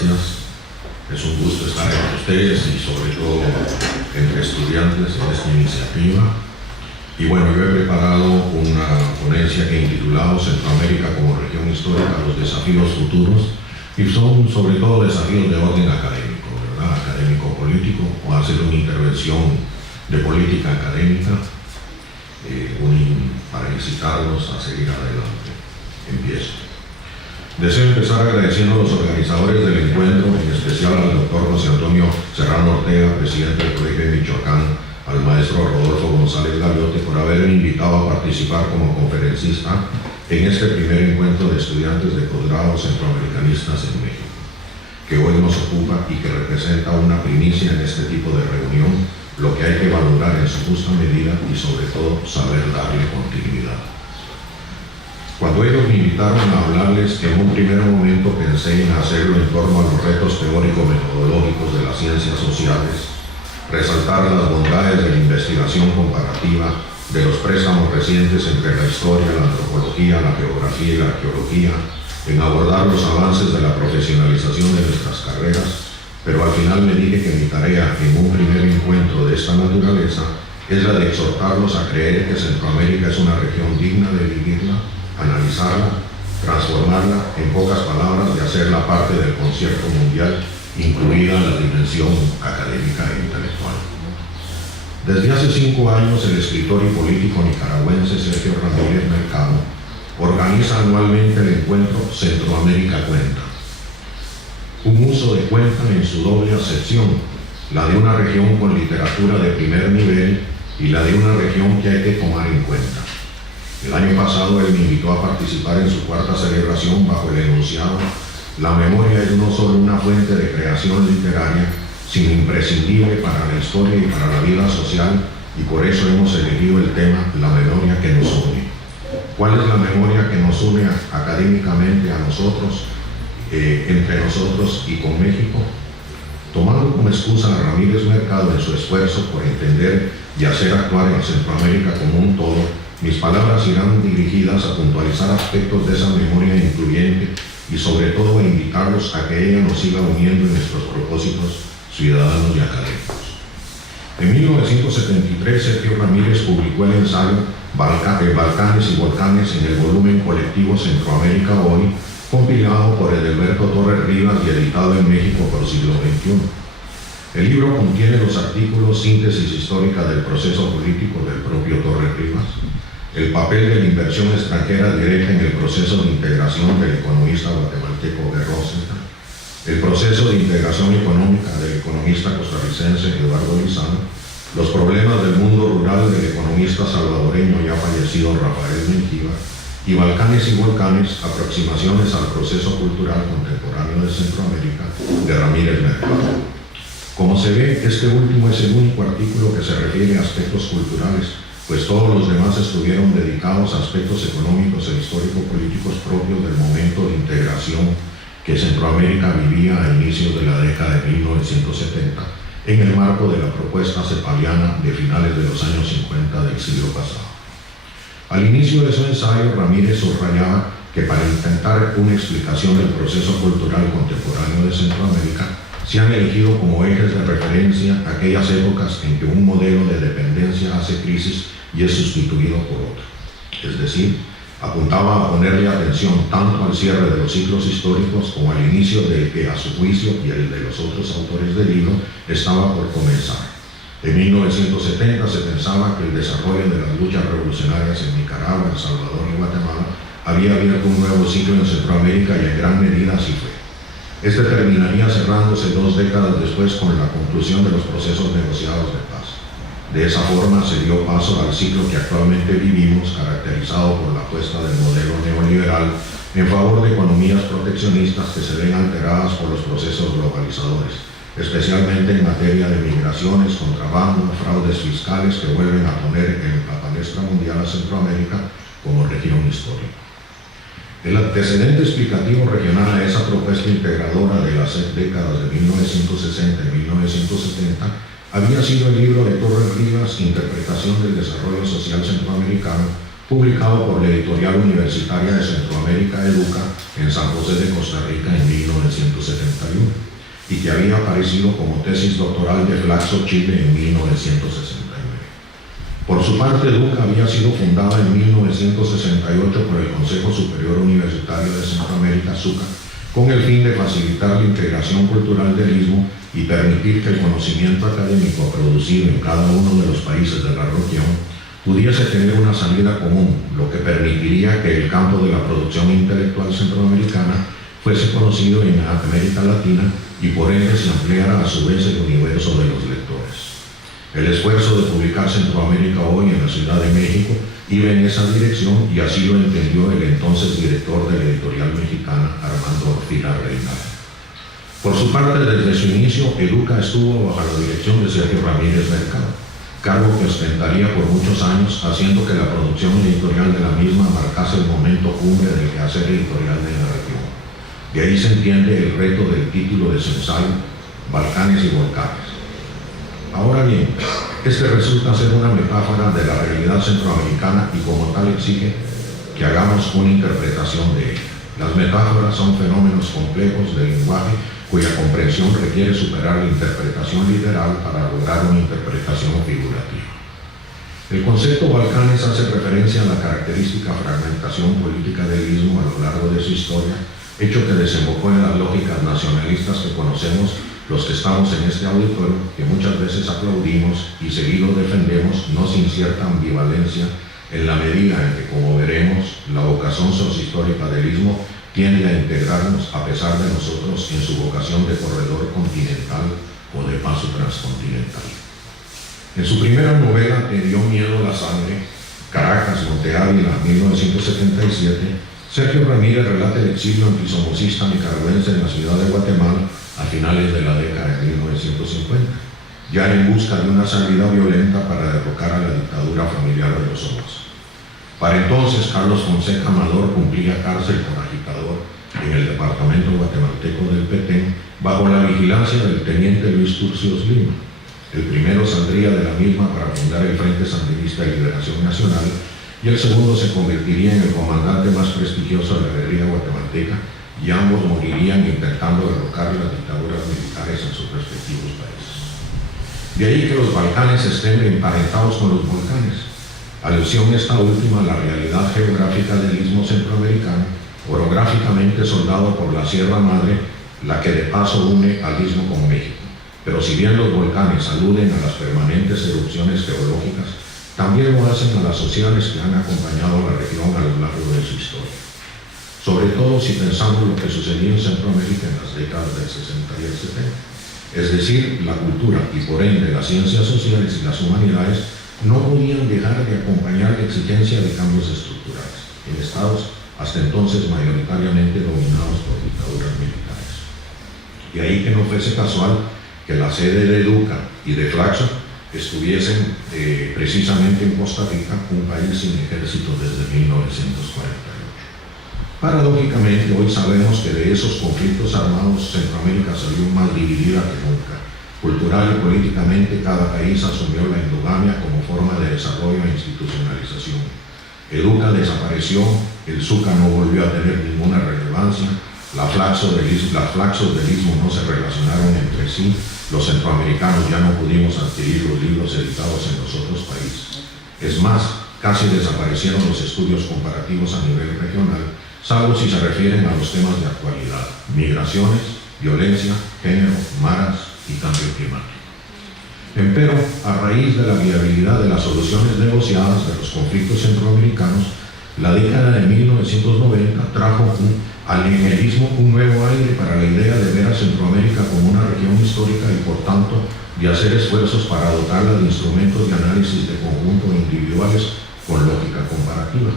gracias. Es un gusto estar entre ustedes y sobre todo entre estudiantes en esta iniciativa. Y bueno, yo he preparado una ponencia que he intitulado Centroamérica como región histórica, los desafíos futuros, y son sobre todo desafíos de orden académico, ¿verdad? Académico-político, o hacer una intervención de política académica para incitarlos a seguir adelante. Empiezo. Deseo empezar agradeciendo a los organizadores del encuentro, en especial al doctor José Antonio Serrano Ortega, presidente del Colegio de Michoacán, al maestro Rodolfo González Gaviote por haberme invitado a participar como conferencista en este primer encuentro de estudiantes de posgrado centroamericanistas en México, que hoy nos ocupa y que representa una primicia en este tipo de reunión, lo que hay que valorar en su justa medida y sobre todo saber darle continuidad. Cuando ellos me invitaron a hablarles, en un primer momento pensé en hacerlo en torno a los retos teórico-metodológicos de las ciencias sociales, resaltar las bondades de la investigación comparativa, de los préstamos recientes entre la historia, la antropología, la geografía y la arqueología, en abordar los avances de la profesionalización de nuestras carreras, pero al final me dije que mi tarea en un primer encuentro de esta naturaleza es la de exhortarlos a creer que Centroamérica es una región digna de vivirla, analizarla, transformarla, en pocas palabras, de hacerla parte del concierto mundial, incluida la dimensión académica e intelectual. Desde hace 5 años, el escritor y político nicaragüense Sergio Ramírez Mercado organiza anualmente el encuentro Centroamérica Cuenta, un uso de cuenta en su doble acepción, la de una región con literatura de primer nivel y la de una región que hay que tomar en cuenta. El año pasado él me invitó a participar en su 4ª celebración bajo el enunciado: la memoria es no solo una fuente de creación literaria, sino imprescindible para la historia y para la vida social, y por eso hemos elegido el tema La memoria que nos une. ¿Cuál es la memoria que nos une académicamente a nosotros, entre nosotros y con México? Tomando como excusa a Ramírez Mercado en su esfuerzo por entender y hacer actuar a Centroamérica como un todo, mis palabras irán dirigidas a puntualizar aspectos de esa memoria incluyente y sobre todo a invitarlos a que ella nos siga uniendo en nuestros propósitos ciudadanos y académicos. En 1973, Sergio Ramírez publicó el ensayo Balcanes y Volcanes en el volumen colectivo Centroamérica Hoy, compilado por Edelberto Torres Rivas y editado en México por Siglo XXI. El libro contiene los artículos Síntesis histórica del proceso político del propio Torres Rivas, el papel de la inversión extranjera directa en el proceso de integración del economista guatemalteco de Rosenthal, el proceso de integración económica del economista costarricense Eduardo Lizano, los problemas del mundo rural del economista salvadoreño ya fallecido Rafael Mengíbar, y Balcanes y Volcanes, aproximaciones al proceso cultural contemporáneo de Centroamérica, de Ramírez Mercado. Como se ve, este último es el único artículo que se refiere a aspectos culturales, pues todos los demás estuvieron dedicados a aspectos económicos e histórico-políticos propios del momento de integración que Centroamérica vivía a inicios de la década de 1970, en el marco de la propuesta cepaliana de finales de los años 50 del siglo pasado. Al inicio de su ensayo, Ramírez subrayaba que para intentar una explicación del proceso cultural contemporáneo de Centroamérica, se han elegido como ejes de referencia aquellas épocas en que un modelo de dependencia hace crisis y es sustituido por otro. Es decir, apuntaba a ponerle atención tanto al cierre de los ciclos históricos como al inicio del que, a su juicio y el de los otros autores del libro, estaba por comenzar. En 1970 se pensaba que el desarrollo de las luchas revolucionarias en Nicaragua, El Salvador y Guatemala había abierto un nuevo ciclo en Centroamérica y en gran medida así fue. Este terminaría cerrándose 2 décadas después con la conclusión de los procesos negociados de paz. De esa forma se dio paso al ciclo que actualmente vivimos, caracterizado por la apuesta del modelo neoliberal en favor de economías proteccionistas que se ven alteradas por los procesos globalizadores, especialmente en materia de migraciones, contrabando, fraudes fiscales que vuelven a poner en la palestra mundial a Centroamérica como región histórica. El antecedente explicativo regional a esa propuesta integradora de las décadas de 1960 y 1970 había sido el libro de Torres Rivas, Interpretación del Desarrollo Social Centroamericano, publicado por la editorial universitaria de Centroamérica Educa en San José de Costa Rica en 1971 y que había aparecido como tesis doctoral de Flaxo, Chile en 1969. Por su parte, Educa había sido fundada en 1968 por el Consejo Superior Universitario de Centroamérica, SUCA, con el fin de facilitar la integración cultural del Istmo y permitir que el conocimiento académico producido en cada uno de los países de la región pudiese tener una salida común, lo que permitiría que el campo de la producción intelectual centroamericana fuese conocido en América Latina y por ende se ampliara a su vez el universo de los lectores. El esfuerzo de publicar Centroamérica Hoy en la Ciudad de México iba en esa dirección y así lo entendió el entonces director de la editorial mexicana, Armando Orfila Reinal. Por su parte, desde su inicio, Educa estuvo bajo la dirección de Sergio Ramírez Mercado, cargo que ostentaría por muchos años, haciendo que la producción editorial de la misma marcase el momento cumbre del quehacer editorial de la región. De ahí se entiende el reto del título de su ensayo, Balcanes y Volcanes. Ahora bien, este resulta ser una metáfora de la realidad centroamericana y como tal exige que hagamos una interpretación de ella. Las metáforas son fenómenos complejos del lenguaje cuya comprensión requiere superar la interpretación literal para lograr una interpretación figurativa. El concepto Balcanes hace referencia a la característica fragmentación política del Istmo a lo largo de su historia, hecho que desembocó en las lógicas nacionalistas que conocemos los que estamos en este auditorio, que muchas veces aplaudimos y seguido defendemos, no sin cierta ambivalencia, en la medida en que, como veremos, la vocación sociohistórica del Istmo tiende a integrarnos a pesar de nosotros en su vocación de corredor continental o de paso transcontinental. En su primera novela, Te dio miedo la sangre, Caracas, Monte Ávila, 1977, Sergio Ramírez relata el exilio antisomocista nicaragüense en la ciudad de Guatemala a finales de la década de 1950, ya en busca de una salida violenta para derrocar a la dictadura familiar de los Somos. Para entonces, Carlos Fonseca Amador cumplía cárcel por agitador en el departamento guatemalteco del Petén, bajo la vigilancia del teniente Luis Turcios Lima. El primero saldría de la misma para fundar el Frente Sandinista de Liberación Nacional y el segundo se convertiría en el comandante más prestigioso de la guerrilla guatemalteca, y ambos morirían intentando derrocar las dictaduras militares en sus respectivos países. De ahí que los Balcanes estén emparentados con los volcanes, alusión esta última a la realidad geográfica del Istmo centroamericano, orográficamente soldado por la Sierra Madre, la que de paso une al Istmo con México. Pero si bien los volcanes aluden a las permanentes erupciones geológicas, también lo hacen a las sociales que han acompañado a la región a lo largo de su historia. Sobre todo si pensamos lo que sucedió en Centroamérica en las décadas del 60 y el 70. Es decir, la cultura y por ende las ciencias sociales y las humanidades no podían dejar de acompañar la exigencia de cambios estructurales en estados hasta entonces mayoritariamente dominados por dictaduras militares. De ahí que no fuese casual que la sede de Educa y de Flaxo estuviesen precisamente en Costa Rica, un país sin ejército desde 1948. Paradójicamente, hoy sabemos que de esos conflictos armados Centroamérica salió más dividida que nunca. Cultural y políticamente, cada país asumió la endogamia como forma de desarrollo e institucionalización. Educa desapareció, el SUCA no volvió a tener ninguna relevancia, las flaxos del Istmo no se relacionaron entre sí, los centroamericanos ya no pudimos adquirir los libros editados en los otros países. Es más, casi desaparecieron los estudios comparativos a nivel regional, salvo si se refieren a los temas de actualidad: migraciones, violencia, género, maras y cambio climático. Empero, a raíz de la viabilidad de las soluciones negociadas de los conflictos centroamericanos, la década de 1990 trajo al linealismo un nuevo aire para la idea de ver a Centroamérica como una región histórica y por tanto de hacer esfuerzos para dotarla de instrumentos de análisis de conjunto individuales con lógica comparativa.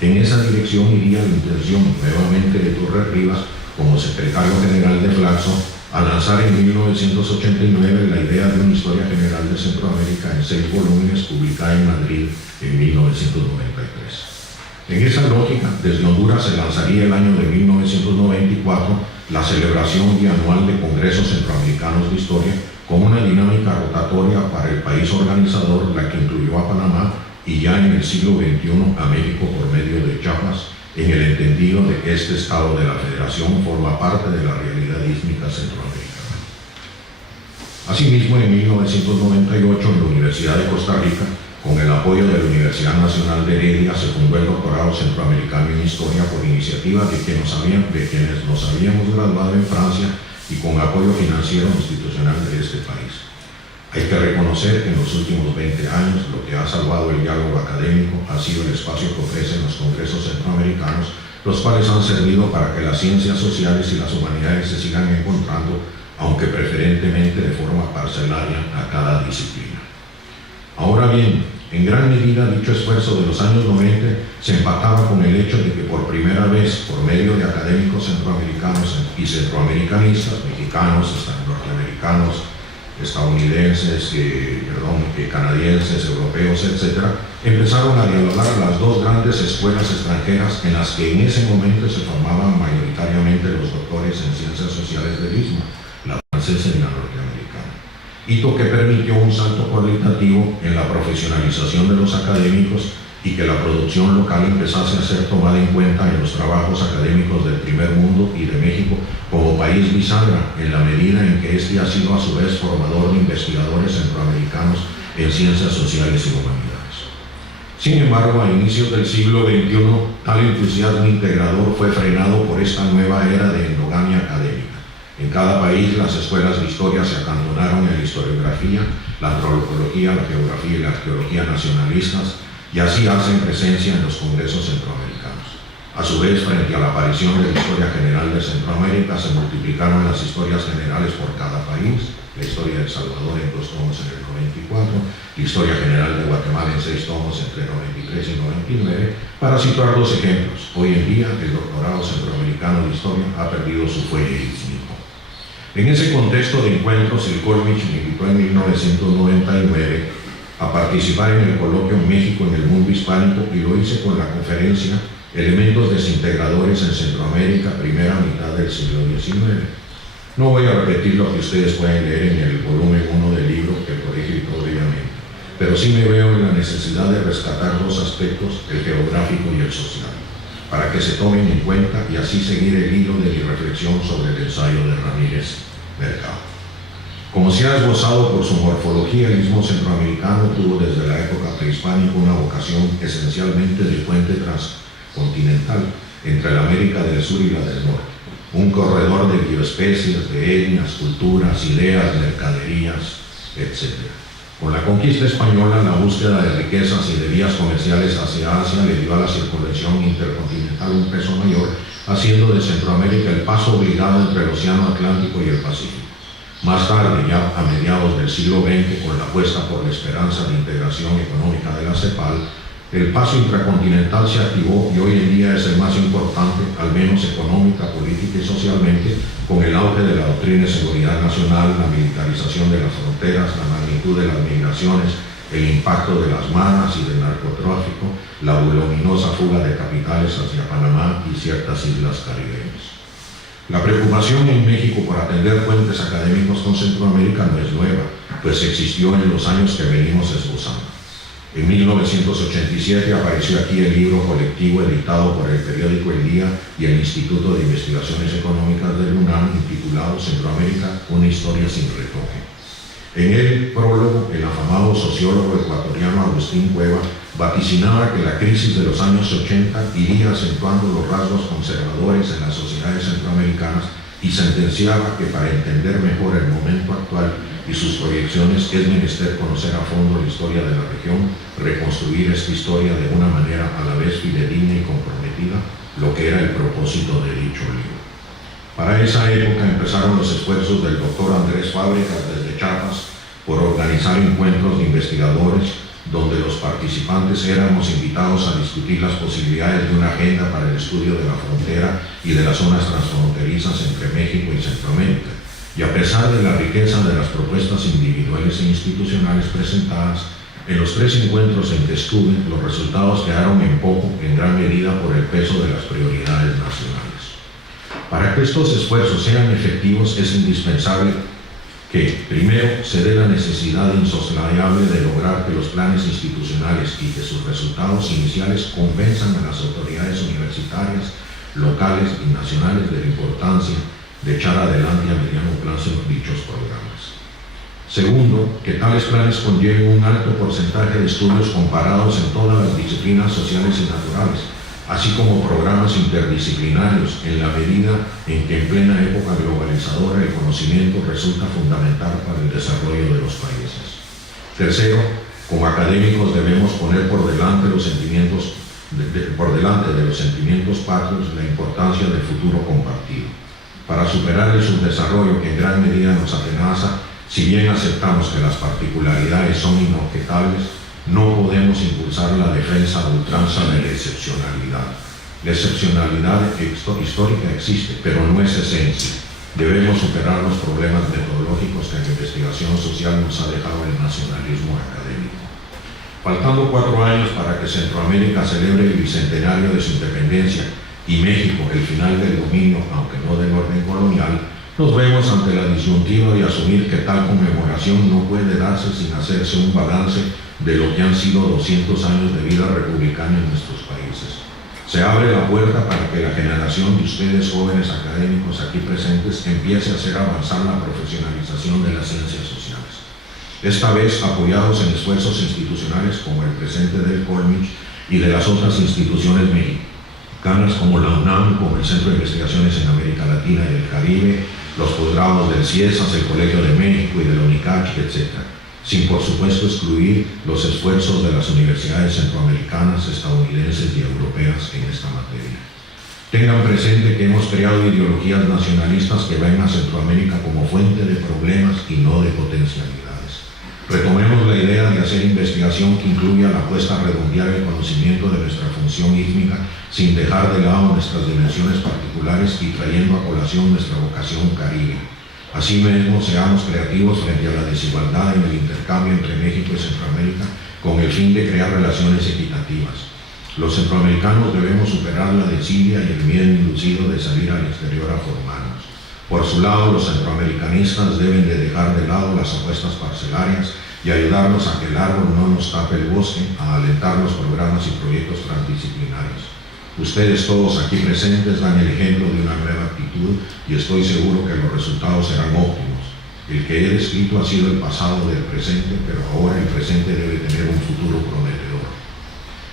En esa dirección iría la intención nuevamente de Torres Rivas, como secretario general de Flaxo, a lanzar en 1989 la idea de una historia general de Centroamérica en 6 volúmenes publicada en Madrid en 1993. En esa lógica, desde Honduras se lanzaría el año de 1994 la celebración bianual de Congresos Centroamericanos de Historia, con una dinámica rotatoria para el país organizador, la que incluyó a Panamá, y ya en el siglo XXI a México por medio de Chiapas, en el entendido de que este estado de la Federación forma parte de la realidad ístmica centroamericana. Asimismo, en 1998, en la Universidad de Costa Rica, con el apoyo de la Universidad Nacional de Heredia, se fundó el Doctorado Centroamericano en Historia por iniciativa de quienes nos habíamos graduado en Francia y con apoyo financiero institucional de este país. Hay que reconocer que en los últimos 20 años lo que ha salvado el diálogo académico ha sido el espacio que ofrecen los congresos centroamericanos, los cuales han servido para que las ciencias sociales y las humanidades se sigan encontrando, aunque preferentemente de forma parcelaria a cada disciplina. Ahora bien, en gran medida dicho esfuerzo de los años 90 se empataba con el hecho de que por primera vez, por medio de académicos centroamericanos y centroamericanistas, mexicanos, norteamericanos, estadounidenses, canadienses, europeos, etc., empezaron a dialogar las dos grandes escuelas extranjeras en las que en ese momento se formaban mayoritariamente los doctores en ciencias sociales del Istmo, la francesa y la norteamericana. Hito que permitió un salto cualitativo en la profesionalización de los académicos y que la producción local empezase a ser tomada en cuenta en los trabajos académicos del primer mundo y de México como país bisagra, en la medida en que este ha sido a su vez formador de investigadores centroamericanos en ciencias sociales y humanidades. Sin embargo, a inicios del siglo XXI, tal entusiasmo integrador fue frenado por esta nueva era de endogamia académica. En cada país las escuelas de historia se acantonaron en la historiografía, la antropología, la geografía y la arqueología nacionalistas, y así hacen presencia en los congresos centroamericanos. A su vez, frente a la aparición de la historia general de Centroamérica, se multiplicaron las historias generales por cada país, la historia de El Salvador en 2 tomos en el 94, la historia general de Guatemala en 6 tomos entre 93 y 99, para citar dos ejemplos. Hoy en día, el Doctorado Centroamericano de Historia ha perdido su fuelle ístmico. En ese contexto de encuentros, el Colmich me invitó en 1999 a participar en el coloquio México en el mundo hispánico, y lo hice con la conferencia Elementos desintegradores en Centroamérica, primera mitad del siglo XIX. No voy a repetir lo que ustedes pueden leer en el volumen 1 del libro que corregí obviamente, pero sí me veo en la necesidad de rescatar dos aspectos, el geográfico y el social, para que se tomen en cuenta y así seguir el hilo de mi reflexión sobre el ensayo de Ramírez Mercado. Como se ha esbozado por su morfología, el istmo centroamericano tuvo desde la época prehispánica una vocación esencialmente de puente transcontinental entre la América del Sur y la del Norte, un corredor de bioespecies, de etnias, culturas, ideas, mercaderías, etc. Con la conquista española, la búsqueda de riquezas y de vías comerciales hacia Asia le dio a la circulación intercontinental un peso mayor, haciendo de Centroamérica el paso obligado entre el Océano Atlántico y el Pacífico. Más tarde, ya a mediados del siglo XX, con la apuesta por la esperanza de integración económica de la CEPAL, el paso intracontinental se activó y hoy en día es el más importante, al menos económica, política y socialmente, con el auge de la doctrina de seguridad nacional, la militarización de las fronteras, la magnitud de las migraciones, el impacto de las maras y del narcotráfico, la voluminosa fuga de capitales hacia Panamá y ciertas islas caribeñas. La preocupación en México por atender puentes académicos con Centroamérica no es nueva, pues existió en los años que venimos esbozando. En 1987 apareció aquí el libro colectivo editado por el periódico El Día y el Instituto de Investigaciones Económicas del UNAM, intitulado Centroamérica, una historia sin retoque. En el prólogo, el afamado sociólogo ecuatoriano Agustín Cueva vaticinaba que la crisis de los años 80 iría acentuando los rasgos conservadores en las sociedades centroamericanas y sentenciaba que para entender mejor el momento actual y sus proyecciones es menester conocer a fondo la historia de la región, reconstruir esta historia de una manera a la vez fidedigna y comprometida, lo que era el propósito de dicho libro. Para esa época empezaron los esfuerzos del doctor Andrés Fábregas desde Chiapas por organizar encuentros de investigadores donde los participantes éramos invitados a discutir las posibilidades de una agenda para el estudio de la frontera y de las zonas transfronterizas entre México y Centroamérica. Y a pesar de la riqueza de las propuestas individuales e institucionales presentadas, en los 3 encuentros en que estuve, los resultados quedaron en poco, en gran medida por el peso de las prioridades nacionales. Para que estos esfuerzos sean efectivos es indispensable que, primero, se dé la necesidad insoslayable de lograr que los planes institucionales y que sus resultados iniciales convenzan a las autoridades universitarias, locales y nacionales de la importancia de echar adelante a mediano plazo dichos programas. Segundo, que tales planes conlleven un alto porcentaje de estudios comparados en todas las disciplinas sociales y naturales, así como programas interdisciplinarios en la medida en que en plena época globalizadora el conocimiento resulta fundamental para el desarrollo de los países. Tercero, como académicos debemos poner por delante de los sentimientos patrios la importancia del futuro compartido. Para superar el subdesarrollo que en gran medida nos atenaza, si bien aceptamos que las particularidades son inobjetables, no podemos impulsar la defensa a ultranza de la excepcionalidad. La excepcionalidad histórica existe, pero no es esencia. Debemos superar los problemas metodológicos que en la investigación social nos ha dejado el nacionalismo académico. Faltando 4 años para que Centroamérica celebre el bicentenario de su independencia y México el final del dominio, aunque no del orden colonial, nos vemos ante la disyuntiva de asumir que tal conmemoración no puede darse sin hacerse un balance de lo que han sido 200 años de vida republicana en nuestros países. Se abre la puerta para que la generación de ustedes, jóvenes académicos aquí presentes, empiece a hacer avanzar la profesionalización de las ciencias sociales. Esta vez apoyados en esfuerzos institucionales como el presente del Colmich y de las otras instituciones mexicanas como la UNAM, como el Centro de Investigaciones en América Latina y el Caribe, los posgrados del CIESAS, el Colegio de México y de la UNICACH, etc., sin por supuesto excluir los esfuerzos de las universidades centroamericanas, estadounidenses y europeas en esta materia. Tengan presente que hemos creado ideologías nacionalistas que ven a Centroamérica como fuente de problemas y no de potencialidades. Retomemos la idea de hacer investigación que incluya la apuesta a redondear el conocimiento de nuestra función ísmica sin dejar de lado nuestras dimensiones particulares y trayendo a colación nuestra vocación caribe. Asimismo, seamos creativos frente a la desigualdad en el intercambio entre México y Centroamérica con el fin de crear relaciones equitativas. Los centroamericanos debemos superar la desidia y el miedo inducido de salir al exterior a formarnos. Por su lado, los centroamericanistas deben de dejar de lado las apuestas parcelarias y ayudarnos a que el árbol no nos tape el bosque, a alentar los programas y proyectos transdisciplinarios. Ustedes todos aquí presentes dan el ejemplo de una nueva actitud y estoy seguro que los resultados serán óptimos. El que he descrito ha sido el pasado del presente, pero ahora el presente debe tener un futuro prometedor.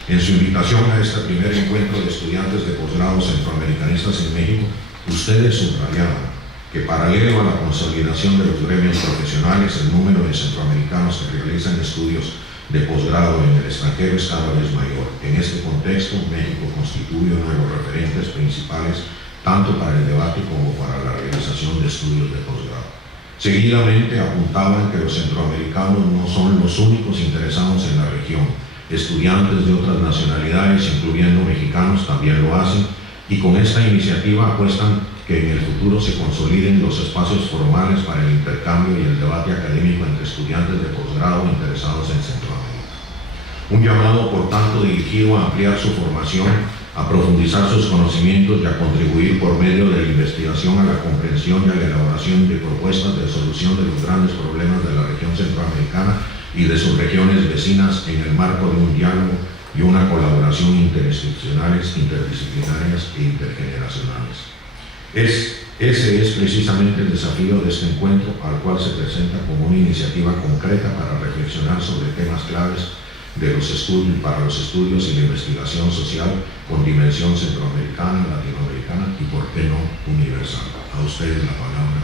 En su invitación a este primer encuentro de estudiantes de posgrado centroamericanistas en México, ustedes subrayaron que paralelo a la consolidación de los gremios profesionales, el número de centroamericanos que realizan estudios de posgrado en el extranjero es cada vez mayor. En este contexto, México constituye uno de los referentes principales tanto para el debate como para la realización de estudios de posgrado. Seguidamente apuntaban que los centroamericanos no son los únicos interesados en la región. Estudiantes de otras nacionalidades, incluyendo mexicanos, también lo hacen, y con esta iniciativa apuestan que en el futuro se consoliden los espacios formales para el intercambio y el debate académico entre estudiantes de posgrado interesados en Centroamérica. Un llamado, por tanto, dirigido a ampliar su formación, a profundizar sus conocimientos y a contribuir por medio de la investigación a la comprensión y a la elaboración de propuestas de solución de los grandes problemas de la región centroamericana y de sus regiones vecinas en el marco de un diálogo y una colaboración interinstitucionales, interdisciplinarias e intergeneracionales. Ese es precisamente el desafío de este encuentro, al cual se presenta como una iniciativa concreta para reflexionar sobre temas claves de los estudios, para los estudios y la investigación social con dimensión centroamericana, latinoamericana y, por qué no, universal. A ustedes la palabra.